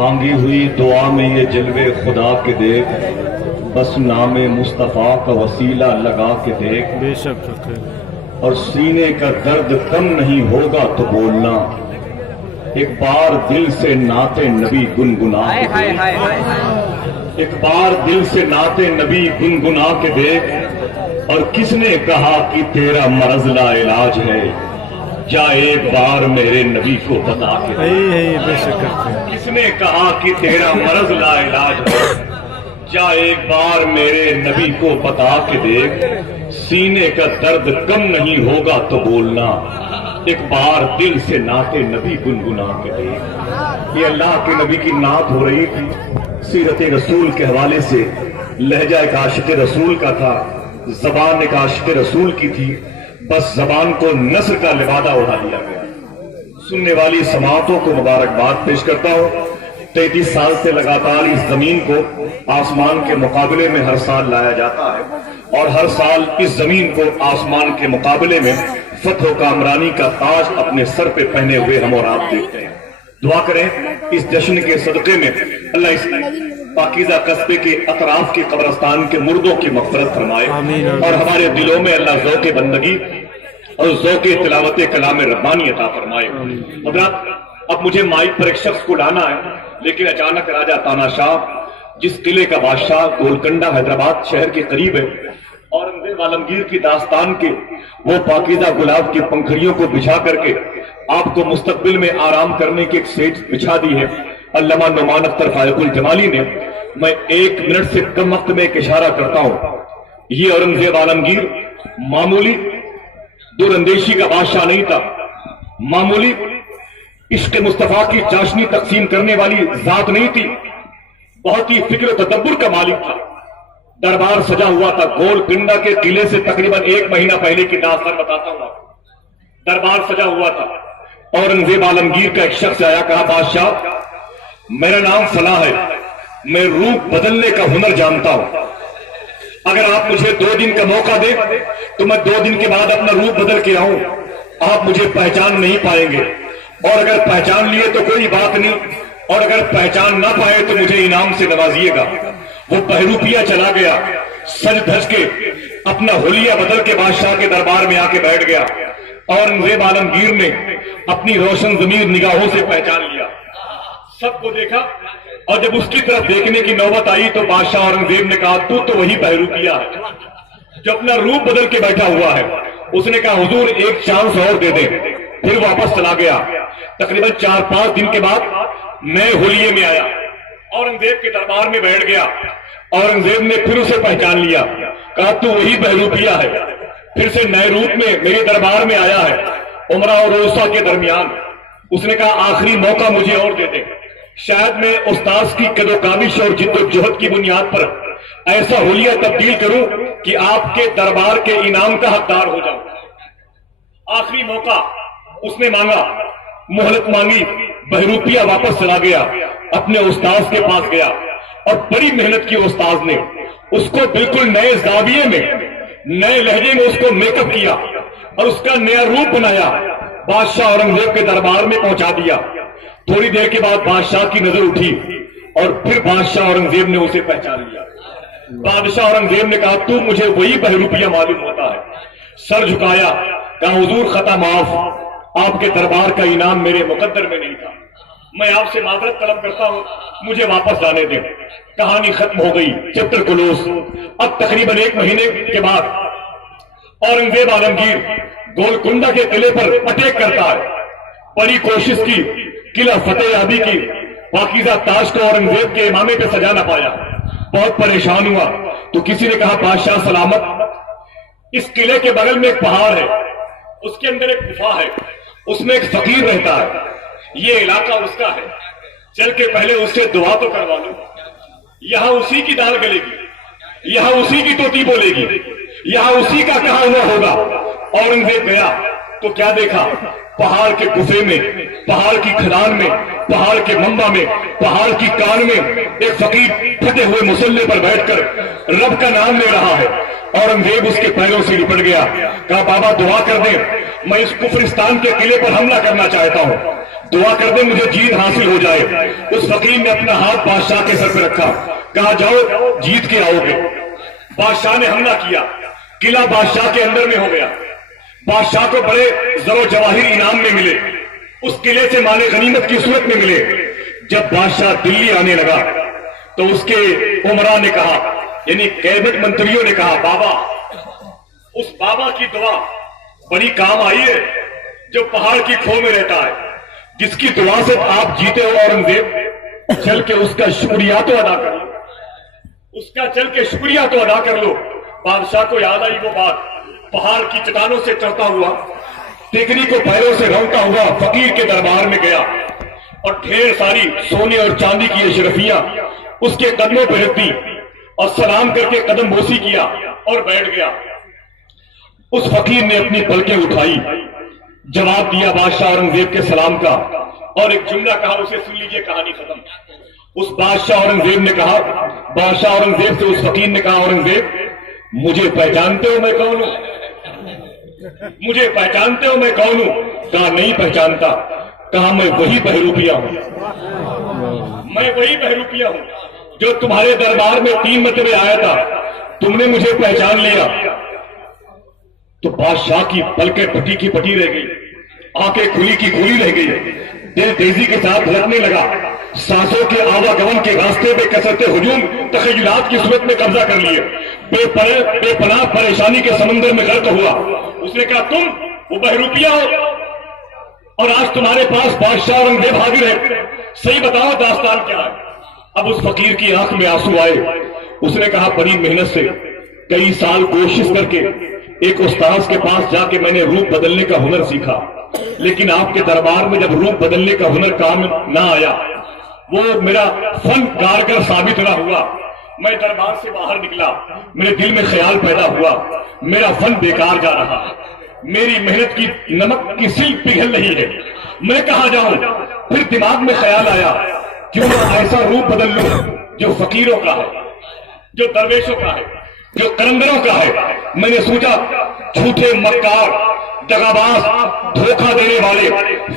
مانگی ہوئی دعا میں یہ جلوے خدا کے دیکھ، بس نام مصطفیٰ کا وسیلہ لگا کے دیکھ، بے شک ہے۔ اور سینے کا درد کم نہیں ہوگا تو بولنا، ایک بار دل سے نعت نبی گنگنا کے دیکھ، ایک بار دل سے نعت نبی گنگنا کے دیکھ، اور کس نے کہا کہ تیرا مرض لا علاج ہے، جا ایک بار میرے نبی کو بتا کے دیکھ۔ بے شک ہے۔ کس نے کہا کہ تیرا مرض لا علاج ہے، جا ایک بار میرے نبی کو بتا کے دیکھ، سینے کا درد کم نہیں ہوگا تو بولنا، ایک بار دل سے نعت نبی گنگنا کے دیکھ۔ یہ اللہ کے نبی کی نعت ہو رہی تھی، سیرت رسول کے حوالے سے۔ لہجہ ایک عاشق رسول کا تھا، زبان ایک عاشق رسول کی تھی، بس زبان کو نثر کا لبادہ اڑا دیا گیا۔ سننے والی سماعتوں کو مبارکباد پیش کرتا ہوں۔ 33 سال سے لگاتار اس زمین کو آسمان کے مقابلے میں ہر سال لایا جاتا ہے، اور ہر سال اس زمین کو آسمان کے مقابلے میں فتح و کامرانی کا تاج اپنے سر پہ پہنے ہوئے ہم اور آپ دیکھتے ہیں۔ دعا کریں اس جشن کے صدقے میں اللہ اس پاکیزہ قصبے کے اطراف کے قبرستان کے مردوں کی مغفرت فرمائے، اور ہمارے دلوں میں اللہ ذوق بندگی اور ذوق تلاوت کلام ربانی عطا فرمائے۔ حضرات، اب مجھے مائک پر ایک شخص کو لانا ہے، لیکن اچانک راجہ تانا شاہ، جس قلعے کا بادشاہ گولکنڈہ حیدرآباد شہر کے قریب ہے، اورنگزیب عالمگیر کی داستان کے وہ پاکیزہ گلاب کی پنکھڑیوں کو بچھا کر کے آپ کو مستقبل میں آرام کرنے کی ایک سیٹ بچھا دی ہے علامہ نعمان اختر فائق الجمالی نے۔ میں 1 منٹ سے کم وقت میں ایک اشارہ کرتا ہوں۔ یہ اورنگزیب عالمگیر معمولی دور اندیشی کا بادشاہ نہیں تھا، معمولی عشق مصطفیٰ کی چاشنی تقسیم کرنے والی ذات نہیں تھی، بہت ہی فکر و تدبر کا مالک تھا۔ دربار سجا ہوا تھا گولکنڈہ کے قلعے سے تقریباً 1 مہینہ پہلے کی داستان بتاتا ہوں آپ۔ دربار سجا ہوا تھا، اورنگزیب عالمگیر کا ایک شخص آیا، کہا بادشاہ میرا نام فلاں ہے، میں روپ بدلنے کا ہنر جانتا ہوں، اگر آپ مجھے 2 دن کا موقع دیں تو میں 2 دن کے بعد اپنا روپ بدل کے آؤں، آپ مجھے پہچان نہیں پائیں گے، اور اگر پہچان لیے تو کوئی بات نہیں، اور اگر پہچان نہ پائے تو مجھے انعام سے نوازیے گا۔ وہ بہروپیہ چلا گیا، سج دھج کے اپنا حلیہ بدل کے بادشاہ کے دربار میں آ کے بیٹھ گیا۔ اورنگزیب عالمگیر نے اپنی روشن ضمیر نگاہوں سے پہچان لیا، سب کو دیکھا، اور جب اس کی طرف دیکھنے کی نوبت آئی تو بادشاہ اورنگزیب نے کہا تو وہی بہروپیہ ہے جو اپنا روپ بدل کے بیٹھا ہوا ہے۔ اس نے کہا حضور ایک چانس اور دے دیں، پھر واپس چلا گیا۔ تقریباً 4-5 دن کے بعد نئے حلیے میں آیا، اورنگزیب کے دربار میں بیٹھ گیا۔ اورنگزیب نے پھر اسے پہچان لیا، کہا تو وہی بہروپیہ ہے، پھر سے نئے روپ میں میرے دربار میں آیا ہے، عمرہ اور روسا کے درمیان۔ اس نے کہا آخری موقع مجھے اور دے دیں، شاید میں استاذ کی قد و کاوش اور جد و جہد کی بنیاد پر ایسا حلیہ تبدیل کروں کہ آپ کے دربار کے انعام کا حقدار ہو جاؤں۔ آخری موقع اس نے مانگا، مہلت مانگی، بہروپیہ واپس چلا گیا، اپنے استاذ کے پاس گیا، اور بڑی محنت کی استاذ نے اس کو بالکل نئے زاویے میں، نئے لہجے میں اس کو میک اپ کیا اور اس کا نیا روپ بنایا، بادشاہ اورنگزیب کے دربار میں پہنچا دیا۔ تھوڑی دیر کے بعد بادشاہ کی نظر اٹھی، اور پھر بادشاہ اورنگزیب نے اسے پہچان لیا۔ بادشاہ اورنگزیب نے کہا تو مجھے وہی بہروپیہ معلوم ہوتا ہے۔ سر جھکایا، کہا حضور خطا معاف، آپ کے دربار کا انعام میرے مقدر میں نہیں تھا، میں آپ سے معذرت طلب کرتا ہوں، مجھے واپس جانے دیں۔ کہانی ختم ہو گئی، چیپٹر کلوز۔ اب تقریباً 1 مہینے کے بعد اورنگزیب عالمگیر گولکنڈہ کے قلعے پر اٹیک کرتا ہے، بڑی کوشش کی، قلعہ فتح یابی کی، پاکیزہ تاج کو اورنگزیب کے امامے پہ سجا نہ پایا، بہت پریشان ہوا۔ تو کسی نے کہا بادشاہ سلامت، اس قلعے کے بغل میں ایک پہاڑ ہے، اس کے اندر ایک گفا ہے، اس میں ایک فقیر رہتا ہے، یہ علاقہ اس کا ہے، چل کے پہلے اس سے دعا تو کروا لو، یہاں اسی کی دال گلے گی، یہاں اسی کی توتی بولے گی، یہاں اسی کا کہا ہوا ہوگا۔ اورنگزیب گیا تو کیا دیکھا، پہاڑ کے گفے میں، پہاڑ کی کھدان میں، پہاڑ کے منبع میں، پہاڑ کی کان میں ایک فقیر پھٹے ہوئے مسلح پر بیٹھ کر رب کا نام لے رہا ہے۔ اورنگزیب اس کے پیروں سے لپٹ گیا، کہا بابا دعا کر دیں، میں اس کفرستان کے قلعے پر حملہ کرنا چاہتا ہوں۔ دعا کر دیں مجھے جیت حاصل ہو جائے۔ اس فقیر نے اپنا ہاتھ بادشاہ کے سر پہ رکھا، کہا جاؤ جیت کے آؤ گے۔ بادشاہ نے حملہ کیا، قلعہ بادشاہ کے اندر میں ہو گیا۔ بادشاہ کو بڑے زر و جواہر انعام میں ملے، اس قلعے سے مال غنیمت کی صورت میں ملے۔ جب بادشاہ دلی آنے لگا تو اس کے عمرا نے کہا، یعنی کیبنٹ منتریوں نے کہا، بابا اس بابا کی دعا بڑی کام آئی ہے جو پہاڑ کی کھو میں رہتا ہے، جس کی دعا سے آپ جیتے ہو اورنگزیب، چل کے اس کا شکریہ تو ادا کر لو، اس کا چل کے شکریہ تو ادا کر لو۔ بادشاہ کو یاد آئی وہ بات، پہاڑ کی چٹانوں سے چڑھتا ہوا، ٹیکری کو پیروں سے رونگتا ہوا فقیر کے دربار میں گیا اور ڈھیر ساری سونے اور چاندی کی اشرفیاں اس کے قدموں پہ رکھ دی اور سلام کر کے قدم بوسی کیا اور بیٹھ گیا۔ اس فقیر نے اپنی پلکیں اٹھائی، جواب دیا بادشاہ اورنگزیب کے سلام کا، اور ایک جملہ کہا، اسے سن لیجئے، کہانی ختم۔ اس بادشاہ اورنگزیب نے کہا، بادشاہ اورنگزیب سے اس فقیر نے کہا، اورنگزیب مجھے پہچانتے ہو میں کون ہوں؟ مجھے پہچانتے ہو میں کون ہوں؟ کہا نہیں پہچانتا۔ کہا میں وہی بہروپیہ ہوں، میں وہی بہروپیہ ہوں جو تمہارے دربار میں 3 مرتبے آیا تھا، تم نے مجھے پہچان لیا۔ تو بادشاہ کی پلکیں پٹی کی پٹی رہ گئی، آنکھیں کھلی کی کھلی رہ گئی، دل تیزی کے ساتھ دھڑکنے لگا، سانسوں کے آواگمن کے راستے پہ کثرت ہجوم تخیلات کی صورت میں قبضہ کر لیے، بے پناہ پریشانی کے سمندر میں غرق ہوا۔ اس نے کہا تم وہ بہروپیہ ہو اور آج تمہارے پاس بادشاہ اورنگزیب حاضر ہے، صحیح بتاؤ داستان کیا ہے؟ اب اس فقیر کی آنکھ میں آنسو آئے، اس نے کہا بڑی محنت سے کئی سال کوشش کر کے ایک استاذ کے پاس جا کے میں نے روپ بدلنے کا ہنر سیکھا، لیکن آپ کے دربار میں جب روپ بدلنے کا ہنر کام نہ آیا، وہ میرا فن کارگر ثابت نہ ہوا، میں دربار سے باہر نکلا، میرے دل میں خیال پیدا ہوا میرا فن بیکار جا رہا، میری محنت کی نمک کی سل پگھل رہی ہے، میں کہاں جاؤں؟ پھر دماغ میں خیال آیا کیوں نہ ایسا روپ بدل لوں جو فقیروں کا ہے، جو درویشوں کا ہے، جو قلندروں کا ہے۔ میں نے سوچا جھوٹے مکار، دغاباز، دھوکہ دینے والے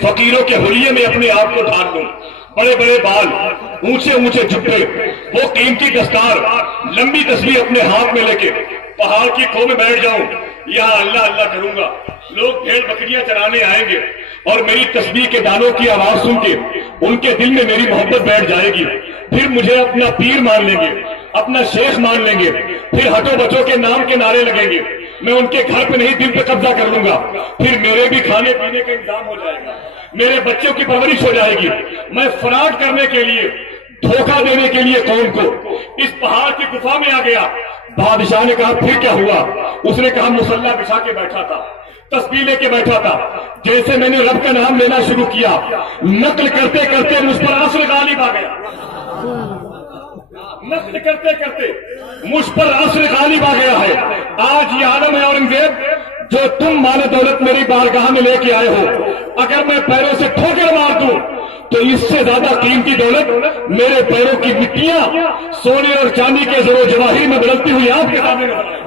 فقیروں کے حلیے میں اپنے آپ کو ڈھال لوں، بڑے بڑے بال، اونچے اونچے جھپے، وہ قیمتی دستار، لمبی تصویر اپنے ہاتھ میں لے کے پہاڑ کی کھو میں بیٹھ جاؤں، یہاں اللہ اللہ کروں گا، لوگ بھیڑ بکریاں چرانے آئیں گے اور میری تسبیح کے دانوں کی آواز سن کے ان کے دل میں میری محبت بیٹھ جائے گی، پھر مجھے اپنا پیر مان لیں گے، اپنا شیخ مان لیں گے، پھر ہٹو بچوں کے نام کے نعرے لگیں گے، میں ان کے گھر پہ نہیں دل پہ قبضہ کر لوں گا، پھر میرے بھی کھانے پینے کا انتظام ہو جائے گا، میرے بچوں کی پرورش ہو جائے گی۔ میں فراڈ کرنے کے لیے، دھوکہ دینے کے لیے قوم کو اس پہاڑ کی گفا میں آ گیا۔ بادشاہ نے کہا پھر کیا ہوا؟ اس نے کہا مصلی بچھا کے بیٹھا تھا، تسبیح لے کے بیٹھا تھا، جیسے میں نے رب کا نام لینا شروع کیا، نقل کرتے کرتے مجھ پر عصر غالب آ گیا، نقل کرتے کرتے مجھ پر عصر غالب آ گیا ہے۔ آج یہ عالم ہے اورنگزیب جو تم مال دولت میری بارگاہ میں لے کے آئے ہو، اگر میں پیروں سے ٹھوکر مار دوں تو اس سے زیادہ قیمتی دولت میرے پیروں کی مٹیاں سونے اور چاندی کے زر و جواہر میں بدلتی ہوئی آپ کے سامنے نظر آئے۔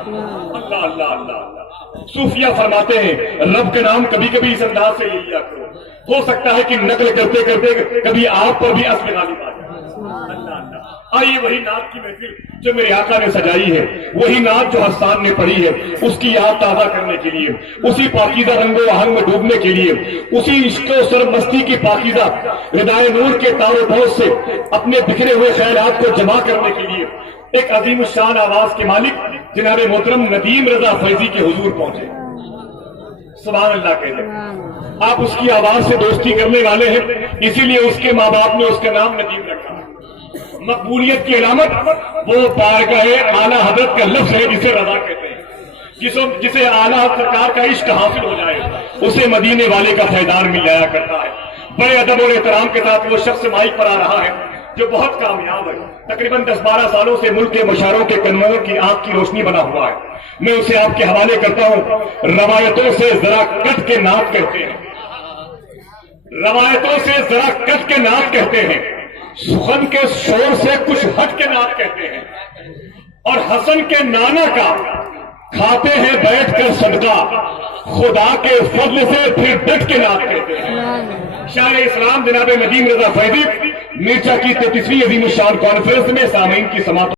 اللہ اللہ اللہ اللہ۔ صوفیہ فرماتے ہیں رب کا نام کبھی کبھی اس انداز سے لے لیا کرو، ہو سکتا ہے کہ نقل کرتے کرتے کبھی آپ پر بھی عصر غالب آ جائے۔ اللہ اللہ۔ آئیے وہی نعت کی محفل جو میرے آقا نے سجائی ہے، وہی نعت جو حسان نے پڑھی ہے، اس کی یاد تازہ کرنے کے لیے، اسی پاکیزہ رنگ و آہنگ میں ڈوبنے کے لیے، اسی عشق و سرمستی کی پاکیزہ ردائے نور کے تار و پوش سے اپنے بکھرے ہوئے خیالات کو جمع کرنے کے لیے ایک عظیم الشان آواز کے مالک جناب محترم ندیم رضا فیضی کے حضور پہنچے۔ سبحان اللہ کہتے ہیں۔ آپ اس کی آواز سے دوستی کرنے والے ہیں، اسی لیے اس کے ماں باپ نے اس کا نام ندیم رکھا۔ مقبولیت کی علامت وہ بارگاہ اعلیٰ حضرت کا لفظ ہے جسے رضا کہتے ہیں، جسے اعلیٰ سرکار کا عشق حاصل ہو جائے اسے مدینے والے کا فیضان مل جایا کرتا ہے۔ بڑے ادب اور احترام کے ساتھ وہ شخص مائک پر آ رہا ہے جو بہت کامیاب ہے، تقریباً 10-12 سالوں سے ملک کے مشاعروں کے کنوروں کی آنکھ کی روشنی بنا ہوا ہے۔ میں اسے آپ کے حوالے کرتا ہوں۔ روایتوں سے ذرا کٹ کے نعت کہتے ہیں، روایتوں سے ذرا کٹ کے نعت کہتے ہیں، سخن کے شور سے کچھ ہٹ کے نعت کہتے ہیں، اور حسن کے نانا کا کھاتے ہیں بیٹھ کر صدقہ، خدا کے فضل سے پھر ڈٹ کے نعت کہتے ہیں۔ شاہ اسلام جناب ندیم رضا فیضی مرچا کی 33ویں عظیم الشان کانفرنس میں سامعین کی سماعت